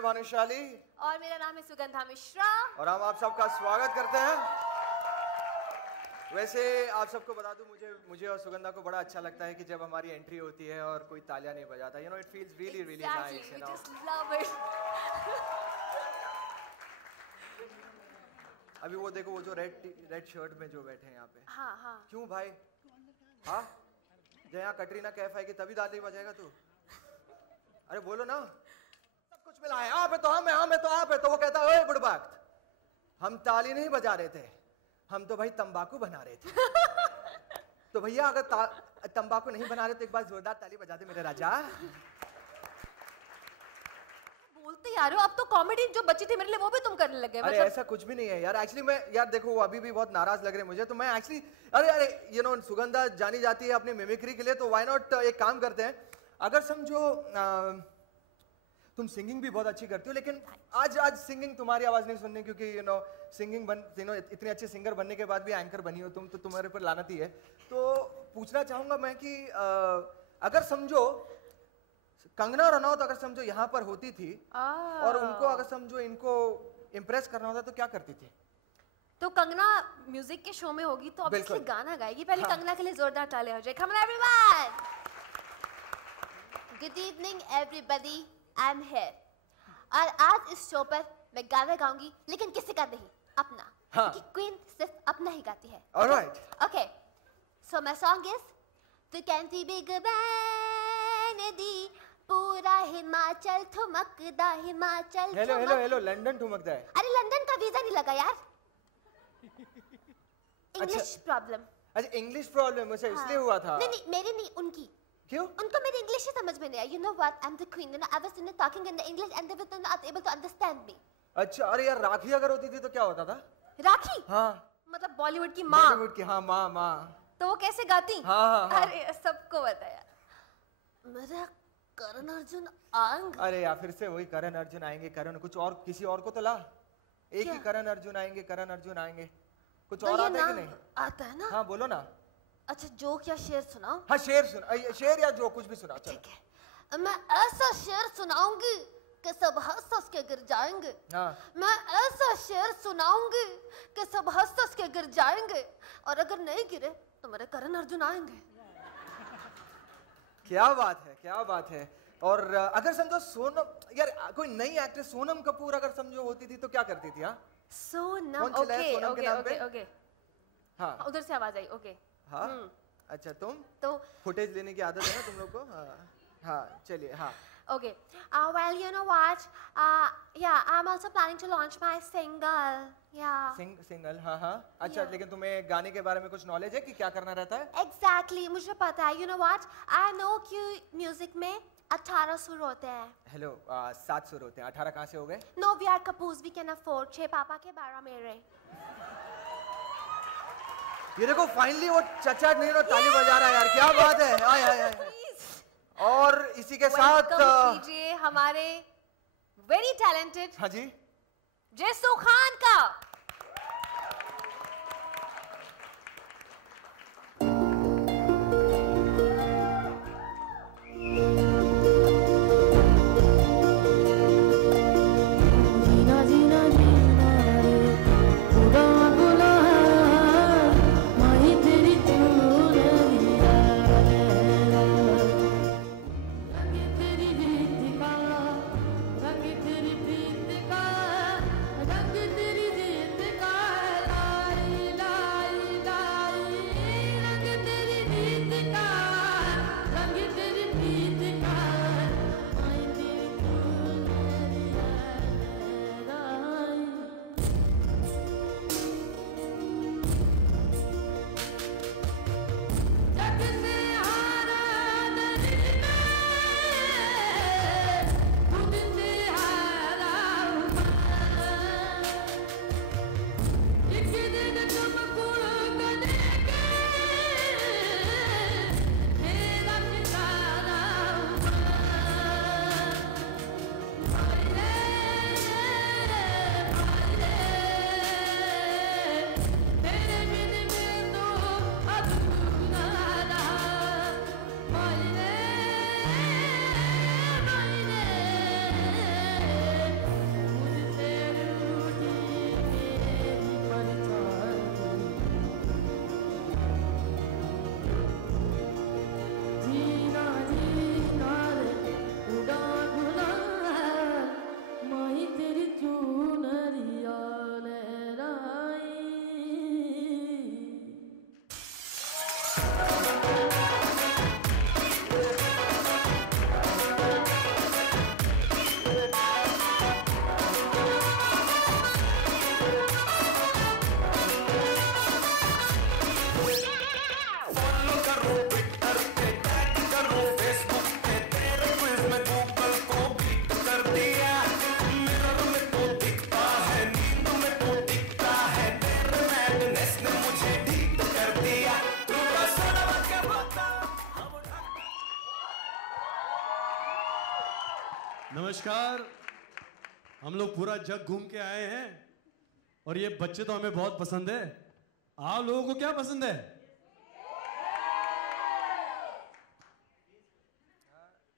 है भानुशाली और मेरा नाम है सुगंधा मिश्रा और हम आप सबका स्वागत करते हैं। वैसे आप सबको बता दूं, मुझे और सुगंधा को बड़ा अच्छा लगता है कि जब हमारी एंट्री होती है और कोई तालियां नहीं बजाता, you know, it feels really really nice, you know. अभी वो देखो, वो जो रेड शर्ट में जो बैठे हैं यहाँ पे, हाँ हाँ, क्यों भाई? हाँ, जब यहाँ कटरीना कैफ आएगी तभी ताली बजाएगा तू? अरे बोलो ना, सब कुछ मिला है, आप है तो हम है, हम है तो आप है, तो वो कहता है ओए बुड़बक, हम ताली नहीं बजा रहे थे, हम तो भाई तंबाकू बना रहे थे। तो भैया अगर तंबाकू नहीं बना रहे तो एक बार जोरदार ताली बजा दे मेरे राजा। बोलते यार हो, अब तो कॉमेडी जो बची थी मेरे लिए वो भी तुम करने लगे। अरे ऐसा कुछ भी नहीं है यार, एक्चुअली मैं यार देखो वो अभी भी बहुत नाराज लग रहे हैं मुझे, तो मैं एक्चुअली अरे यू नो सुगंधा जानी जाती है अपनी मिमिक्री के लिए, तो व्हाई नॉट एक काम करते हैं, अगर समझो तुम सिंगिंग भी बहुत अच्छी करती हो, लेकिन आज सिंगिंग तुम्हारी आवाज नहीं सुननी, क्योंकि यू नो सिंगिंग इतने अच्छे सिंगर बनने के बाद भी एंकर बनी हो तुम, तो तुम्हारे पर लानती है। तो पूछना चाहूंगा मैं कि अगर समझो कंगना रनौत अगर समझो यहाँ पर होती थी और उनको अगर समझो इनको इम्प्रेस करना होता तो क्या करती थी? तो कंगना म्यूजिक के शो में होगी तो ऑब्वियसली गाना गाएगी। पहले कंगना के लिए जोरदार तालियां हो जाए। Come on everyone, good evening everybody, I am here. और आज इस शो पर मैं गाना गाऊंगी, लेकिन किसी का नहीं, अपना, क्योंकि क्वीन सिर्फ अपना ही गाती है। Alright, okay, so my song is तू कहती बिग बैन दी पूरा हिमाचल ठुमकदा, Himachal hello hello hello, London ठुमकदा है। अरे लंदन का वीजा नहीं लगा यार, इंग्लिश प्रॉब्लम। अच्छा इंग्लिश प्रॉब्लम, अच्छा इसलिए हुआ था। नहीं नहीं, मेरी नहीं, उनकी। क्यों? उनको मेरी इंग्लिश ही समझ में नहीं आई। You know what, I am the queen, you know I was talking in the English and they were not able to understand me. अच्छा, अरे यार राखी अगर होती थी तो क्या होता था? राखी? हाँ, मतलब बॉलीवुड की माँ। बॉलीवुड की, हाँ माँ माँ। तो वो कैसे गाती? हाँ। अरे सबको बताया। मेरा करण अर्जुन आएंगे। अरे यार फिर से वही करण अर्जुन आएंगे, करण कुछ और किसी और को तो ला, एक ही करण अर्जुन आएंगे, करण अर्जुन आएंगे, कुछ और आता है कि नहीं? आता है ना। हाँ बोलो ना। अच्छा जोक या शेर सुनाओ? हाँ शेर या जो कुछ भी सुना। ठीक है, मैं ऐसा शेर सुनाऊंगी कि सब हंस हंस के गिर जाएंगे। हाँ। मैं ऐसा शेर सुनाऊंगी कि सब हंस हंस के गिर जाएंगे, और अगर नहीं गिरे तो मेरे करण अर्जुन आएंगे। क्या बात है, क्या बात है। और अगर समझो सोनम, यार कोई नई एक्ट्रेस सोनम कपूर अगर समझो होती थी तो क्या करती थी? हाँ सोनम, ओके हाँ, उधर से आवाज आई। ओके हाँ, अच्छा तुम तो फुटेज लेने की आदत है ना तुम लोग को? हाँ चलिए। हाँ okay, well you know what, yeah, I'm also planning to launch my single. Yeah, single. हाँ अच्छा, लेकिन तुम्हें गाने के बारे में कुछ नॉलेज है कि क्या करना रहता है? Exactly, मुझे पता है। You know what, I know कि म्यूजिक में 18 सुर होते हैं। हेलो 7 सुर होते हैं, 18 कहाँ से हो गए? No, we are couples, we can afford 6 पापा के 12 मेरे। ये देखो फाइनली वो चचा नहीं नो ताली बजा रहा है यार, क्या बात है। आए। और इसी के साथ कीजिए हमारे वेरी टैलेंटेड, हाँ जी, जेसू खान का। नमस्कार। हम लोग पूरा जग घूम के आए हैं और ये बच्चे तो हमें बहुत पसंद है। आप लोगों को क्या पसंद है?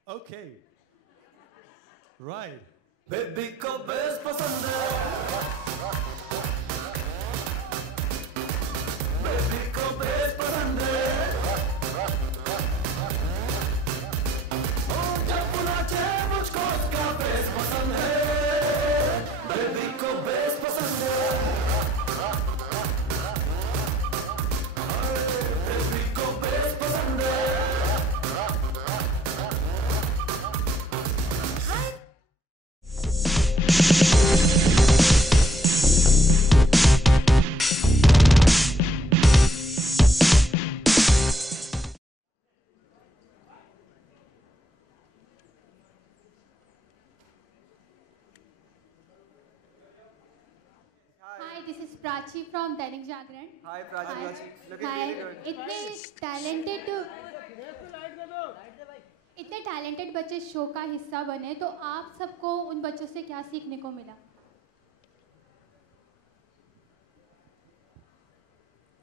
Okay, right. बेबी को बेस पसंद है, बेबी को बेस पसंद है, और जब नाचे मुझको उसका बेस पसंद है, बेबी को बेस पसंद है, बेबी को बेस पसंद है। This is Prachi from Dainik Jagran. Hi Prachi. Looking Hi. really good. इतने टैलेंटेड बच्चे शो का हिस्सा बने, तो आप सबको उन बच्चों से क्या सीखने को मिला?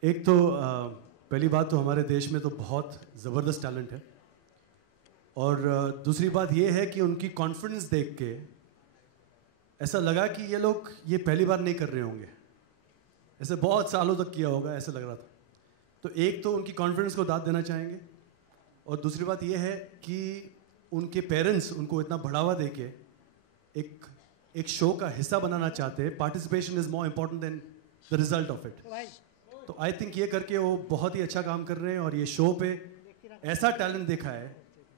एक तो पहली बात तो हमारे देश में तो बहुत ज़बरदस्त टैलेंट है, और दूसरी बात ये है कि उनकी कॉन्फिडेंस देख के ऐसा लगा कि ये लोग ये पहली बार नहीं कर रहे होंगे, ऐसे बहुत सालों तक किया होगा, ऐसे लग रहा था। तो एक तो उनकी कॉन्फिडेंस को दाद देना चाहेंगे, और दूसरी बात ये है कि उनके पेरेंट्स उनको इतना बढ़ावा दे के एक शो का हिस्सा बनाना चाहते हैं। Participation is more important than the result of it. तो आई थिंक ये करके वो बहुत ही अच्छा काम कर रहे हैं, और ये शो पे ऐसा टैलेंट देखा है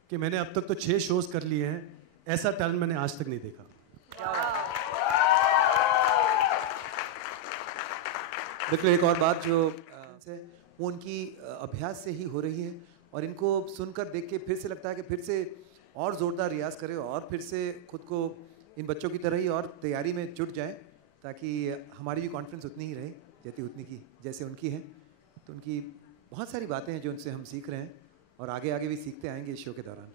कि मैंने अब तक तो 6 शोज कर लिए हैं, ऐसा टैलेंट मैंने आज तक नहीं देखा। बिल्कुल। एक और बात जो वो उनकी अभ्यास से ही हो रही है, और इनको सुनकर देख के फिर से लगता है कि फिर से और ज़ोरदार रियाज करें और फिर से खुद को इन बच्चों की तरह ही और तैयारी में जुट जाएं, ताकि हमारी भी कॉन्फिडेंस उतनी ही रहे जैसे उनकी है। तो उनकी बहुत सारी बातें हैं जो उनसे हम सीख रहे हैं, और आगे आगे भी सीखते आएंगे इस शो के दौरान।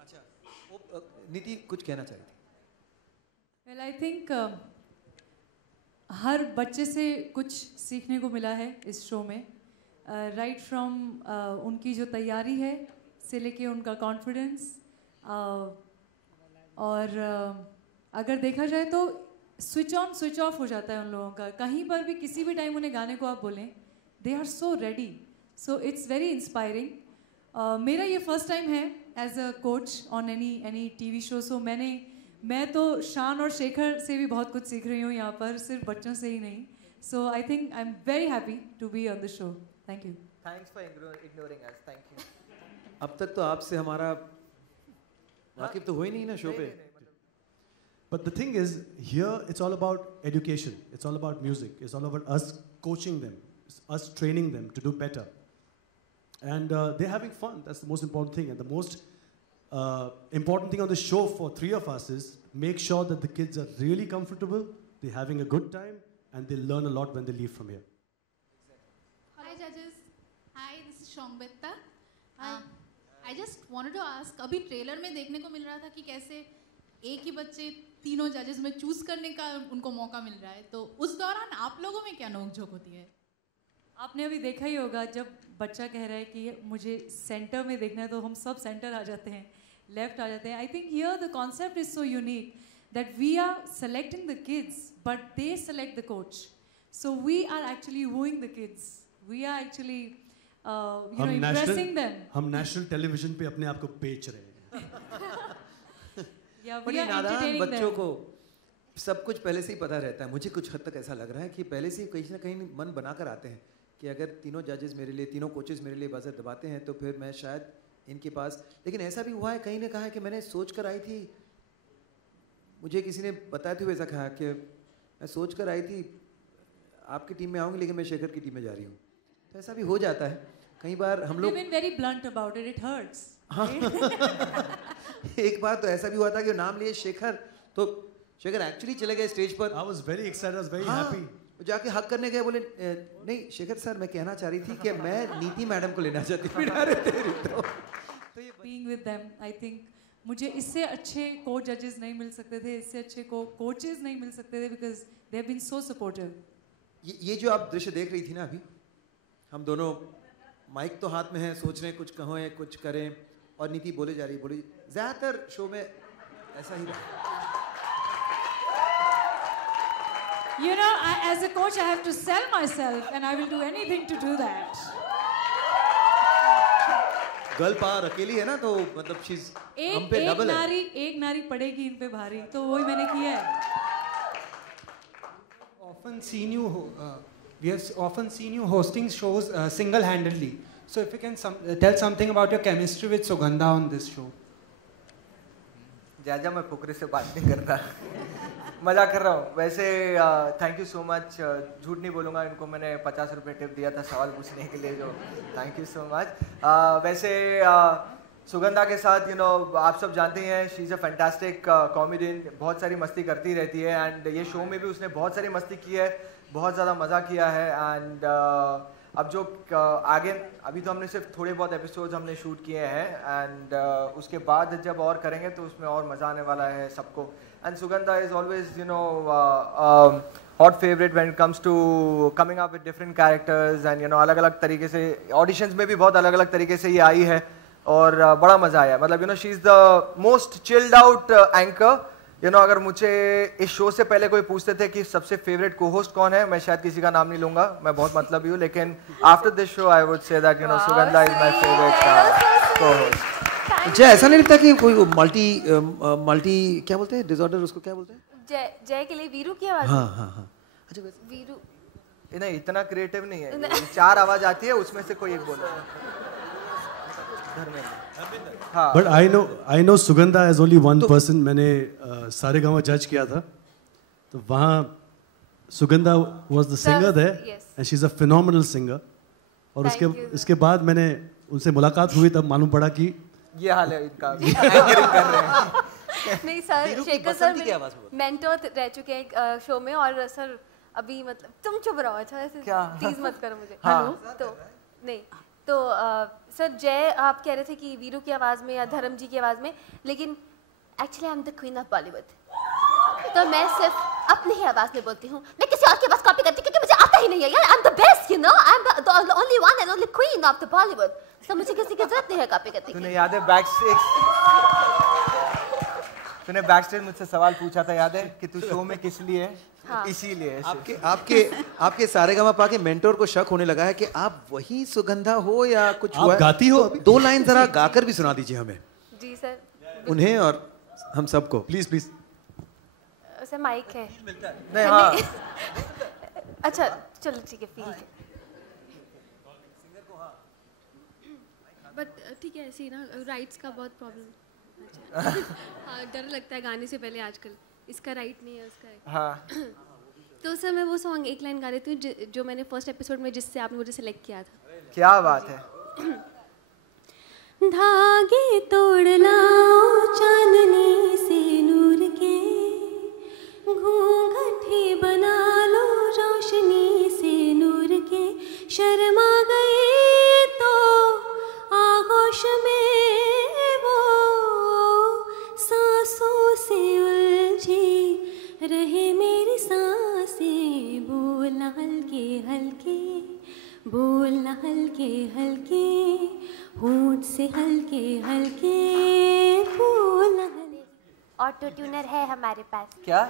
अच्छा, वो नीति कुछ कहना चाहती थी। Well, I think हर बच्चे से कुछ सीखने को मिला है इस शो में। राइट फ्रॉम उनकी जो तैयारी है से लेके उनका कॉन्फिडेंस, और अगर देखा जाए तो स्विच ऑन स्विच ऑफ हो जाता है उन लोगों का। कहीं पर भी किसी भी टाइम उन्हें गाने को आप बोलें, they are so ready. So it's very inspiring. मेरा ये फर्स्ट टाइम है as a coach on any TV show. So मैं तो शान और शेखर से भी बहुत कुछ सीख रही हूँ यहाँ पर, सिर्फ बच्चों से ही नहीं। So I think I am very happy to be on the show. Thank you. Thanks for ignoring us. Thank you. अब तक तो आपसे हमारा वाकिफ तो हुई नहीं ना शो पे। But the thing is, here it's all about education. It's all about music. It's all about us coaching them, us training them to do better. And they're having fun. That's the most important thing. And the most important thing on the show for 3 of us is make sure that the kids are really comfortable, they're having a good time, and they learn a lot when they leave from here. Hi judges. Hi, this is Shongbetta. I just wanted to ask, अभी trailer में देखने को मिल रहा था कि कैसे एक ही बच्चे तीनों जजेस में चूज करने का उनको मौका मिल रहा है, तो उस दौरान आप लोगों में क्या नोकझोंक होती है? आपने अभी देखा ही होगा, जब बच्चा कह रहा है कि मुझे सेंटर में देखना है, तो हम सब सेंटर आ जाते हैं, लेफ्ट आ जाते हैं। I think here the concept is so unique that we are selecting the kids but they select the coach. So we are actually wooing the kids, we are actually impressing them. हम national television पे अपने आप को बेच रहे हैं। बड़ी नादान बच्चों को सब कुछ पहले से ही पता रहता है। मुझे कुछ हद तक ऐसा लग रहा है कि पहले से ही कहीं ना कहीं मन बनाकर आते हैं कि अगर तीनों जजेस मेरे लिए, तीनों कोचेस मेरे लिए बजर दबाते हैं तो फिर मैं शायद इनके पास। लेकिन ऐसा भी हुआ है, कहीं ने कहा है कि मैंने सोच कर आई थी, मुझे किसी ने बताते हुए ऐसा कहा कि मैं सोच कर आई थी आपकी टीम में आऊँगी, लेकिन मैं शेखर की टीम में जा रही हूँ। तो ऐसा भी हो जाता है कई बार। हम लोग very blunt about it, it hurts. हाँ एक बार तो ऐसा भी हुआ था कि नाम लिए शेखर, तो शेखर एक्चुअली चले गए स्टेज पर। I was very excited, I was very happy. जाके हक करने गए, बोले नहीं शेखर सर मैं कहना चाह रही थी कि मैं नीति मैडम को लेना चाहती हूँ। being with them. I think मुझे इससे अच्छे कोच जजेस नहीं मिल सकते थे, इससे अच्छे कोचेस नहीं मिल सकते थे because they have been so supportive. ये जो आप दृश्य देख रही थी ना अभी, हम दोनों माइक तो हाथ में है, सोच रहे हैं कुछ कहें कुछ करें, और नीति बोले जा रही ज़्यादातर शो में ऐसा ही रहा. You know, as a coach, I have to sell myself, and I will do anything to do that. Girl power अकेली है ना, तो मतलब she's हम पे डबल है. एक नारी पड़ेगी इन पे भारी, तो वही मैंने किया है. We have often seen you hosting shows single-handedly. So if you can tell something about your chemistry with Sugandha on this show. जाजा मैं फुकरे से बात नहीं करता. मजा कर रहा हूँ. वैसे थैंक यू सो मच. झूठ नहीं बोलूँगा, इनको मैंने 50 रुपये टिप दिया था सवाल पूछने के लिए, जो थैंक यू सो मच. वैसे सुगंधा के साथ आप सब जानते ही हैं, she is a fantastic comedian. बहुत सारी मस्ती करती रहती है, एंड ये शो में भी उसने बहुत सारी मस्ती की है, बहुत ज़्यादा मज़ा किया है. एंड अब जो आगे, अभी तो हमने सिर्फ थोड़े बहुत एपिसोड्स हमने शूट किए हैं, एंड उसके बाद जब और करेंगे तो उसमें और मज़ा आने वाला है सबको. And Sugandha is always hot favourite when it comes to coming up with different characters, and अलग अलग तरीके से ऑडिशंस में भी बहुत अलग अलग तरीके से ये आई है, और बड़ा मज़ा आया. मतलब she is the most chilled out anchor. अगर मुझे इस शो से पहले कोई पूछते थे कि सबसे फेवरेट को होस्ट कौन है, मैं शायद किसी का नाम नहीं लूंगा, मैं बहुत मतलबी हूँ, लेकिन after this show I would say that Sugandha is my favourite को होस्ट. जय, ऐसा नहीं लगता कि कोई मल्टी क्या बोलते हैं डिसऑर्डर, उसको क्या बोलते हैं? जय के लिए वीरू की आवाज. हाँ. अच्छा, वीरू नहीं, इतना क्रिएटिव नहीं है. 4 आवाज आती है, उसमें से कोई एक बोलो. But I know Sugandha as only one person. मैंने सारेगामा जज किया था, तो वहाँ Sugandha was the singer there, and she's a phenomenal singer. और उसके बाद मैंने उनसे मुलाकात हुई, तब मालूम पड़ा कि ये हाल है इनका. एंकरिंग कर रहे हैं. नहीं सर, शेखर सर मेंटर रह चुके हैं शो में, और सर अभी मतलब तुम चुप रहो. अच्छा, ऐसे टीज मत करो मुझे. हेलो. तो नहीं, तो सर जय आप कह रहे थे कि वीरू की आवाज़ में या धर्म जी की आवाज़ में, लेकिन actually I am the queen of Bollywood. तो मैं सिर्फ अपनी ही आवाज़ में बोलती हूँ, मैं किसी और की आवाज़ कॉपी करती क्योंकि मुझे आता ही नहीं है यार. आई am the best, I am the only one and only queen of the Bollywood. तो मुझे किसी की जरूरत नहीं है कॉपी करने की. तूने याद है बैकस्टेज मुझसे सवाल पूछा था, याद है कि तू शो में किस लिए है? हाँ. इसीलिए आपके सारेगामा के मेंटोर को शक होने लगा है कि आप वही सुगंधा हो या कुछ आप गाती हो. 2 लाइन जरा गाकर भी सुना दीजिए हमें. जी सर. उन्हें और हम सबको प्लीज. सर माइक है नहीं. हाँ. अच्छा चलो ठीक है, फील. बट ठीक है, ऐसे ही ना राइट्स का बहुत प्रॉब्लम. डर लगता है गाने से पहले आजकल, इसका राइट नहीं है उसका. हाँ. तो सर मैं वो सॉन्ग एक लाइन गा देती हूँ जो मैंने फर्स्ट एपिसोड में जिससे आपने मुझे सेलेक्ट किया था. क्या बात है. धागे तोड़ लाओ चांदनी से नूर के, घूंघटे बना लो रोशनी से नूर के, शर्मा गए तो आगोश में वो सांसों से उलझी रहे मेरी सांसें. बोलना हल्के हल्के, बोलना हल्के हल्के, होंठ से हल्के हल्के बोलना. ऑटो ट्यूनर है हमारे पास. क्या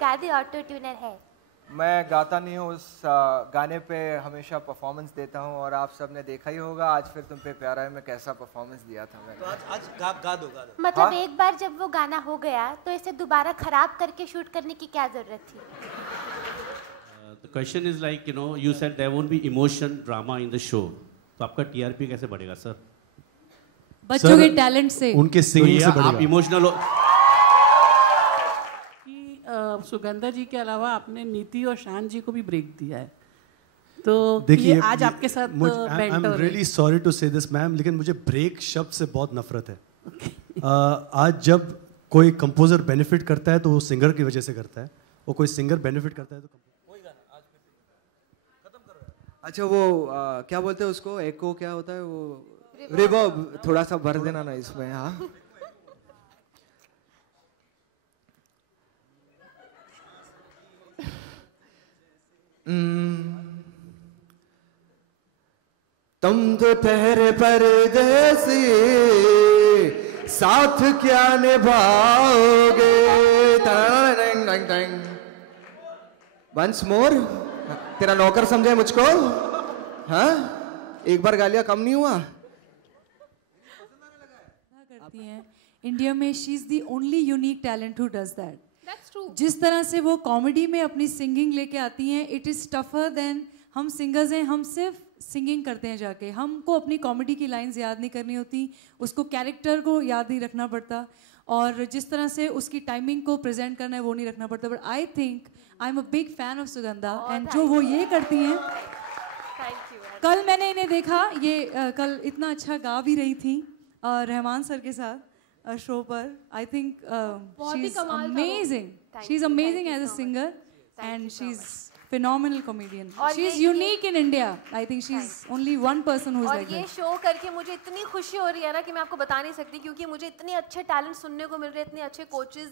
गा दे, ऑटो ट्यूनर है. मैं गाता नहीं हूँ, उस गाने पे हमेशा परफॉर्मेंस देता हूँ, और आप सब ने देखा ही होगा आज फिर तुम पे प्यारा है मैं कैसा परफॉर्मेंस दिया था मैंने. तो आज गा दो. मतलब हाँ? एक बार जब वो गाना हो गया तो इसे दोबारा खराब करके शूट करने की क्या जरूरत थी? The question is like, you said there won't be emotion drama in the show. तो आपका TRP कैसे बढ़ेगा सर? बच्चों के टैलेंट से, उनके सिंगिंग से बढ़ेगा. आप इमोशनल हो. सुगंधा जी के अलावा आपने नीति और शान जी को भी ब्रेक दिया है, तो देखिए आज आपके साथ I am really sorry to say this ma'am, लेकिन मुझे ब्रेक शब्द से बहुत नफरत है. आज जब कोई कंपोजर बेनिफिट करता है तो वो सिंगर की वजह से करता है, और कोई सिंगर बेनिफिट करता है तो अच्छा वो क्या बोलते हैं उसको, एको क्या होता है वो, रिवर्ब थोड़ा सा भर देना ना इसमें। हाँ तुम तो ठहरे परदेसी, साथ क्या निभाओगे। वंस मोर, तेरा नौकर समझे मुझको? हाँ एक बार गालियां कम नहीं हुआ? करती हैं इंडिया में, she is the only unique talent who does that. That's true. जिस तरह से वो कॉमेडी में अपनी सिंगिंग लेके आती हैं, इट इज टफर देन हम सिंगर्स हैं, हम सिर्फ सिंगिंग करते हैं जाके, हमको अपनी कॉमेडी की लाइंस याद नहीं करनी होती, उसको कैरेक्टर को याद नहीं रखना पड़ता, और जिस तरह से उसकी टाइमिंग को प्रेजेंट करना है वो नहीं रखना पड़ता। But I think I am a big fan of Sugandha, and जो वो ये करती हैं, कल मैंने इन्हें देखा, ये कल इतना अच्छा गा भी रही थी रहमान सर के साथ शो पर। I think she is amazing, she is amazing as a singer, and she is phenomenal comedian. She is unique in India. I think she is only one person who is like that. और ये show करके मुझे इतनी खुशी हो रही है ना कि मैं आपको बता नहीं सकती, क्योंकि मुझे इतने अच्छे टैलेंट सुनने को मिल रहे हैं, इतने अच्छे कोचेस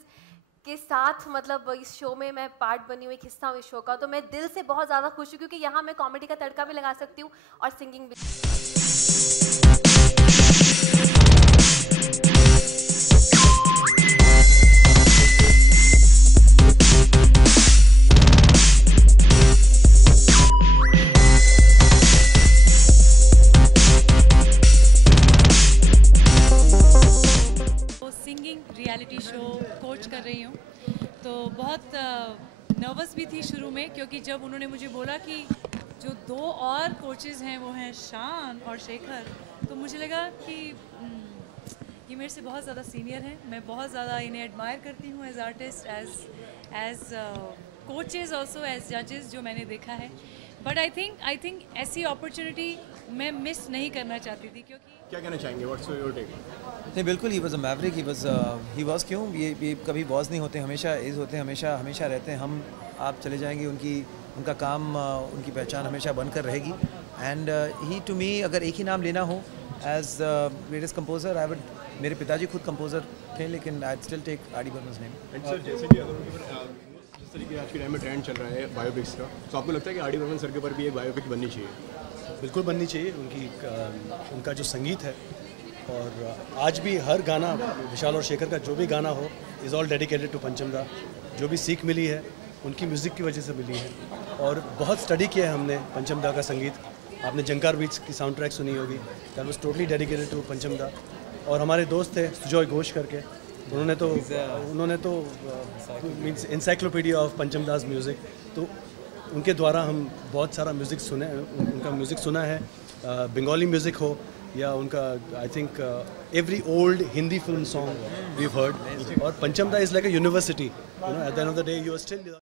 के साथ, मतलब इस शो में मैं पार्ट बनी हुई, एक हिस्सा हूँ इस शो का, तो मैं दिल से बहुत ज़्यादा खुश हूँ, क्योंकि यहाँ मैं कॉमेडी का तड़का भी लगा सकती हूँ और सिंगिंग भी। रियलिटी शो कोच कर रही हूँ, तो बहुत नर्वस भी थी शुरू में, क्योंकि जब उन्होंने मुझे बोला कि जो 2 और कोचेज़ हैं वो हैं शान और शेखर, तो मुझे लगा कि ये मेरे से बहुत ज़्यादा सीनियर हैं, मैं बहुत ज़्यादा इन्हें एडमायर करती हूँ as artist, as coaches also, as जजेस जो मैंने देखा है। बट आई थिंक ऐसी अपॉर्चुनिटी मैं मिस नहीं करना चाहती थी, क्योंकि क्या कहना चाहेंगे, व्हाट्स योर टेक? नहीं बिल्कुल, he was a maverick, he was क्यों, ये कभी बॉस नहीं होते, हमेशा इज होते हैं, हमेशा रहते हैं। हम आप चले जाएंगे, उनका काम, उनकी पहचान हमेशा बनकर रहेगी। एंड ही टू मी, अगर एक ही नाम लेना हो as greatest composer, I would, मेरे पिताजी खुद कंपोजर थे, लेकिन I still take R D Burman's name. And sir, जैसे कि अगर जिस तरीके आज के टाइम में ट्रेंड चल रहा है बायोपिक्स का, तो आपको लगता है कि आर डी बर्मन सर के ऊपर भी एक बायोपिक बननी चाहिए? बिल्कुल बननी चाहिए। उनका जो संगीत है, और आज भी हर गाना, विशाल और शेखर का जो भी गाना हो, इज़ ऑल डेडिकेटेड टू पंचमदा। जो भी सीख मिली है उनकी म्यूज़िक की वजह से मिली है, और बहुत स्टडी किया है हमने पंचमदा का संगीत। आपने जंकार बीच की साउंड ट्रैक सुनी होगी, that was totally dedicated to Panchamda. और हमारे दोस्त थे सुजॉय घोष करके, उन्होंने तो means encyclopedia of Panchamda's music, तो उनके द्वारा हम बहुत सारा म्यूज़िक उनका म्यूज़िक सुना है, बंगाली म्यूज़िक हो या उनका, I think every old Hindi film song we heard. और Panchamda is like a university, you know, at the end of the day you are still